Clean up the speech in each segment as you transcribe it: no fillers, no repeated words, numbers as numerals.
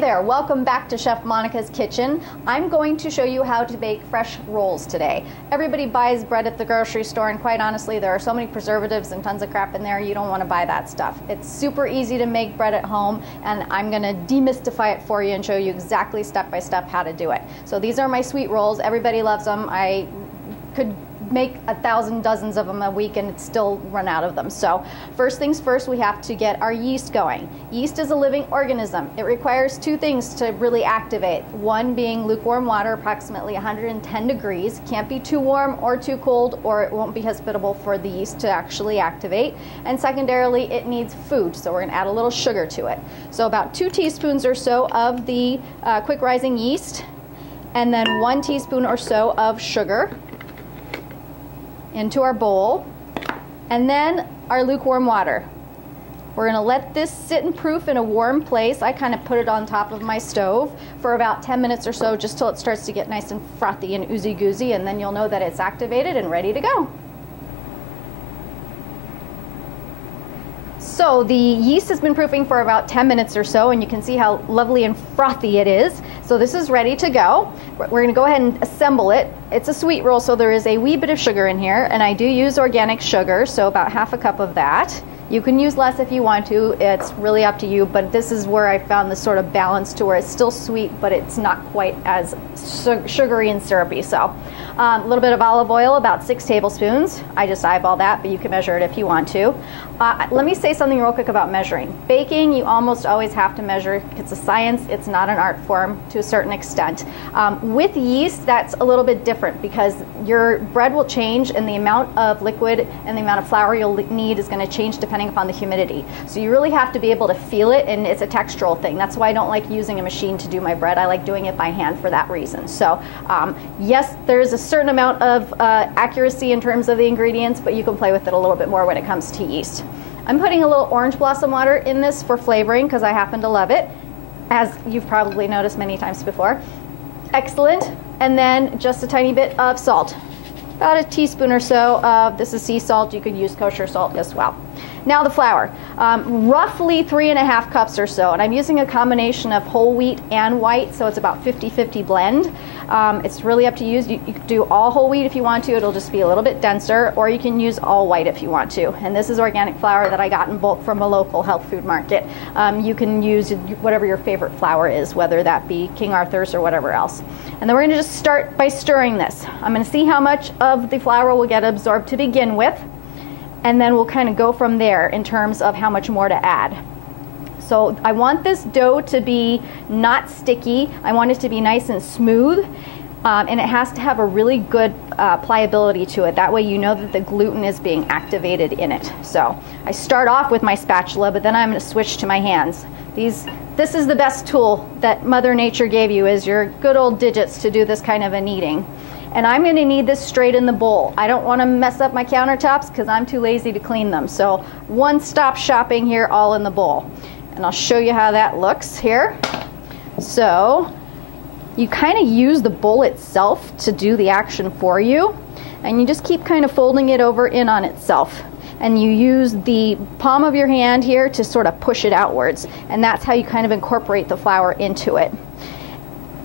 there, welcome back to Chef Monica's kitchen. I'm going to show you how to bake fresh rolls today. Everybody buys bread at the grocery store, and quite honestly there are so many preservatives and tons of crap in there, you don't want to buy that stuff. It's super easy to make bread at home, and I'm going to demystify it for you and show you exactly step by step how to do it. So these are my sweet rolls. Everybody loves them. I could make 1,000 dozens of them a week and still run out of them. So first things first, we have to get our yeast going. Yeast is a living organism. It requires two things to really activate. One being lukewarm water, approximately 110 degrees. Can't be too warm or too cold, or it won't be hospitable for the yeast to actually activate. And secondarily, it needs food, so we're gonna add a little sugar to it. So about 2 teaspoons or so of the quick rising yeast, and then 1 teaspoon or so of sugar into our bowl, and then our lukewarm water. We're gonna let this sit and proof in a warm place. I kind of put it on top of my stove for about 10 minutes or so, just till it starts to get nice and frothy and oozy goozy, and then you'll know that it's activated and ready to go. So the yeast has been proofing for about 10 minutes or so, and you can see how lovely and frothy it is. So this is ready to go. We're gonna go ahead and assemble it. It's a sweet roll, so there is a wee bit of sugar in here, and I do use organic sugar, so about half a cup of that. You can use less if you want to, it's really up to you, but this is where I found this sort of balance to where it's still sweet, but it's not quite as sugary and syrupy. So a little bit of olive oil, about 6 tablespoons. I just eyeball that, but you can measure it if you want to. Let me say something real quick about measuring. Baking, you almost always have to measure. It's a science, it's not an art form to a certain extent. With yeast, that's a little bit different because your bread will change, and the amount of liquid and the amount of flour you'll need is going to change depending upon the humidity. So you really have to be able to feel it, and it's a textural thing. That's why I don't like using a machine to do my bread. I like doing it by hand for that reason. So yes, there is a certain amount of accuracy in terms of the ingredients, but you can play with it a little bit more when it comes to yeast. I'm putting a little orange blossom water in this for flavoring because I happen to love it, as you've probably noticed many times before. Excellent. And then just a tiny bit of salt. About a teaspoon or so of, this is sea salt, you could use kosher salt as well. Now the flour, roughly 3½ cups or so, and I'm using a combination of whole wheat and white, so it's about 50-50 blend. It's really up to you. You can do all whole wheat if you want to, it'll just be a little bit denser, or you can use all white if you want to. And this is organic flour that I got in bulk from a local health food market. You can use whatever your favorite flour is, whether that be King Arthur's or whatever else. And then we're gonna just start by stirring this. I'm gonna see how much of the flour will get absorbed to begin with, and then we'll kind of go from there in terms of how much more to add. So I want this dough to be not sticky. I want it to be nice and smooth, and it has to have a really good pliability to it. That way you know that the gluten is being activated in it. So I start off with my spatula, but then I'm going to switch to my hands. This is the best tool that Mother Nature gave you, is your good old digits to do this kind of a kneading. And I'm going to knead this straight in the bowl. I don't want to mess up my countertops because I'm too lazy to clean them. So one-stop shopping here, all in the bowl. And I'll show you how that looks here. So you kind of use the bowl itself to do the action for you, and you just keep kind of folding it over in on itself. And you use the palm of your hand here to sort of push it outwards, and that's how you kind of incorporate the flour into it.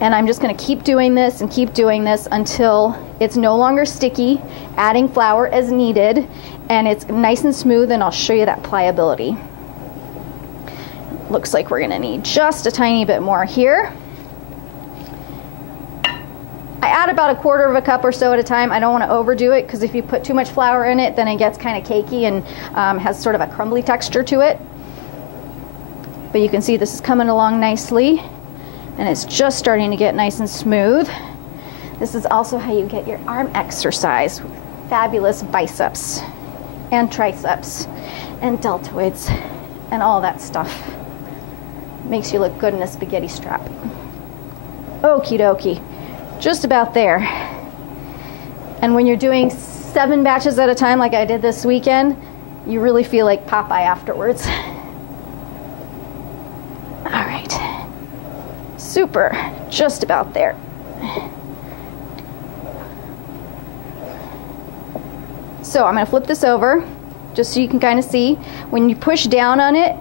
And I'm just going to keep doing this and keep doing this until it's no longer sticky, adding flour as needed, and it's nice and smooth, and I'll show you that pliability. Looks like we're going to need just a tiny bit more here. I add about 1/4 cup or so at a time. I don't want to overdo it, because if you put too much flour in it, then it gets kind of cakey and has sort of a crumbly texture to it. But you can see this is coming along nicely, and it's just starting to get nice and smooth. This is also how you get your arm exercise. Fabulous biceps and triceps and deltoids and all that stuff. Makes you look good in a spaghetti strap. Okie dokie, just about there. And when you're doing 7 batches at a time like I did this weekend, you really feel like Popeye afterwards. All right. Super, just about there. So I'm going to flip this over just so you can kind of see. When you push down on it,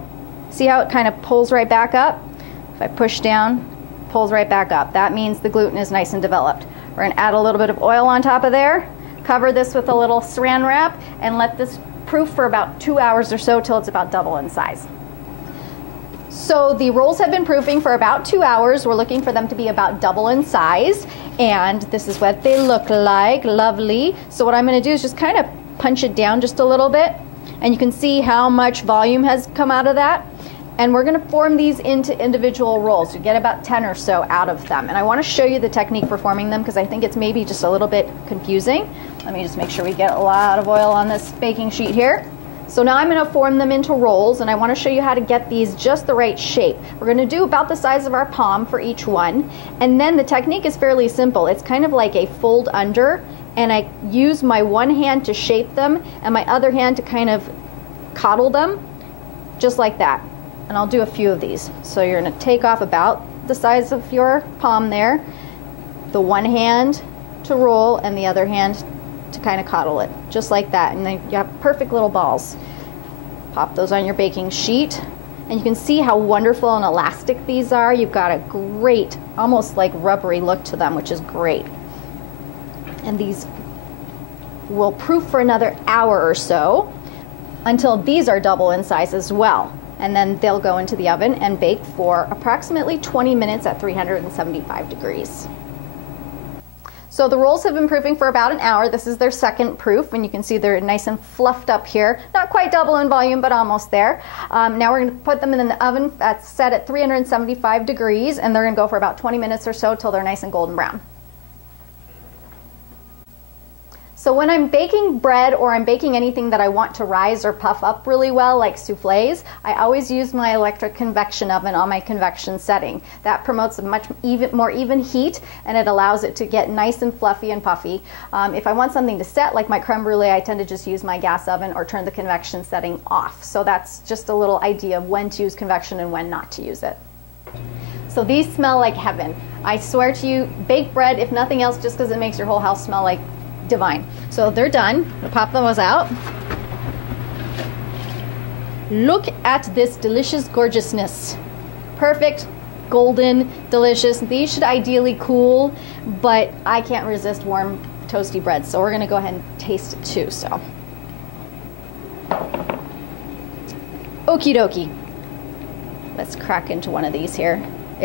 see how it kind of pulls right back up? If I push down, pulls right back up. That means the gluten is nice and developed. We're gonna add a little bit of oil on top of there, cover this with a little saran wrap, and let this proof for about 2 hours or so till it's about double in size. So the rolls have been proofing for about 2 hours. We're looking for them to be about double in size, and this is what they look like. Lovely. So what I'm gonna do is just kind of punch it down just a little bit, and you can see how much volume has come out of that. And we're gonna form these into individual rolls. You get about 10 or so out of them. And I wanna show you the technique for forming them because I think it's maybe just a little bit confusing. Let me just make sure we get a lot of oil on this baking sheet here. So now I'm gonna form them into rolls, and I wanna show you how to get these just the right shape. We're gonna do about the size of our palm for each one. And then the technique is fairly simple. It's kind of like a fold under, and I use my one hand to shape them and my other hand to kind of coddle them, just like that. And I'll do a few of these. So you're gonna take off about the size of your palm there, the one hand to roll and the other hand to kind of coddle it, just like that. And then you have perfect little balls. Pop those on your baking sheet. And you can see how wonderful and elastic these are. You've got a great, almost like rubbery look to them, which is great. And these will proof for another hour or so until these are double in size as well. And then they'll go into the oven and bake for approximately 20 minutes at 375 degrees. So the rolls have been proofing for about an hour. This is their second proof, and you can see they're nice and fluffed up here. Not quite double in volume, but almost there. Now we're gonna put them in the oven that's set at 375 degrees, and they're gonna go for about 20 minutes or so till they're nice and golden brown. So when I'm baking bread or I'm baking anything that I want to rise or puff up really well, like souffles, I always use my electric convection oven on my convection setting. That promotes a much more even heat, and it allows it to get nice and fluffy and puffy. If I want something to set, like my creme brulee, I tend to just use my gas oven or turn the convection setting off. So that's just a little idea of when to use convection and when not to use it. So these smell like heaven. I swear to you, bake bread, if nothing else, just because it makes your whole house smell like divine. So they're done. We'll pop those out. Look at this delicious gorgeousness. Perfect, golden, delicious. These should ideally cool, but I can't resist warm, toasty bread. So we're gonna go ahead and taste it too, so. Okie dokie. Let's crack into one of these here.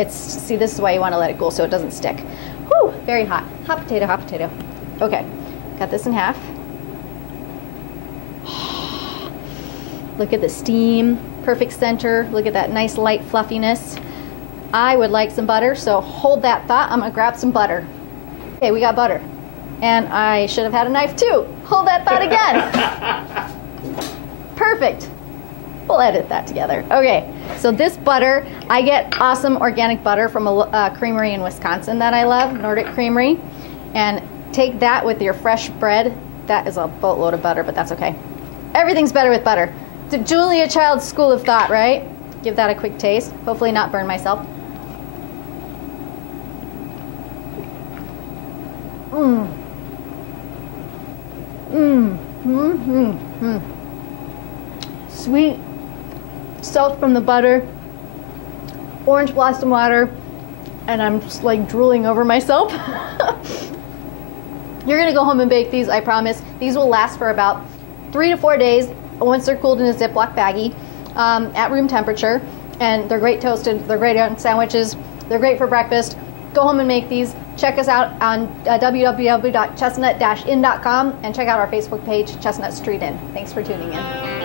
See, this is why you wanna let it cool so it doesn't stick. Whew, very hot. Hot potato, hot potato. Okay. Cut this in half. Look at the steam, perfect center. Look at that nice light fluffiness. I would like some butter, so hold that thought. I'm gonna grab some butter. Okay, we got butter. And I should have had a knife too. Hold that thought again. Perfect. We'll edit that together. Okay, so this butter, I get awesome organic butter from a creamery in Wisconsin that I love, Nordic Creamery. And take that with your fresh bread. That is a boatload of butter, but that's okay. Everything's better with butter. The Julia Child's school of thought, right? Give that a quick taste. Hopefully not burn myself. Mmm. Mmm. Mmm. Mmm. Mmm. Sweet salt from the butter. Orange blossom water. And I'm just like drooling over myself. You're gonna go home and bake these, I promise. These will last for about 3 to 4 days once they're cooled in a Ziploc baggie at room temperature. And they're great toasted, they're great on sandwiches, they're great for breakfast. Go home and make these. Check us out on www.chestnut-in.com and check out our Facebook page, Chestnut Street Inn. Thanks for tuning in.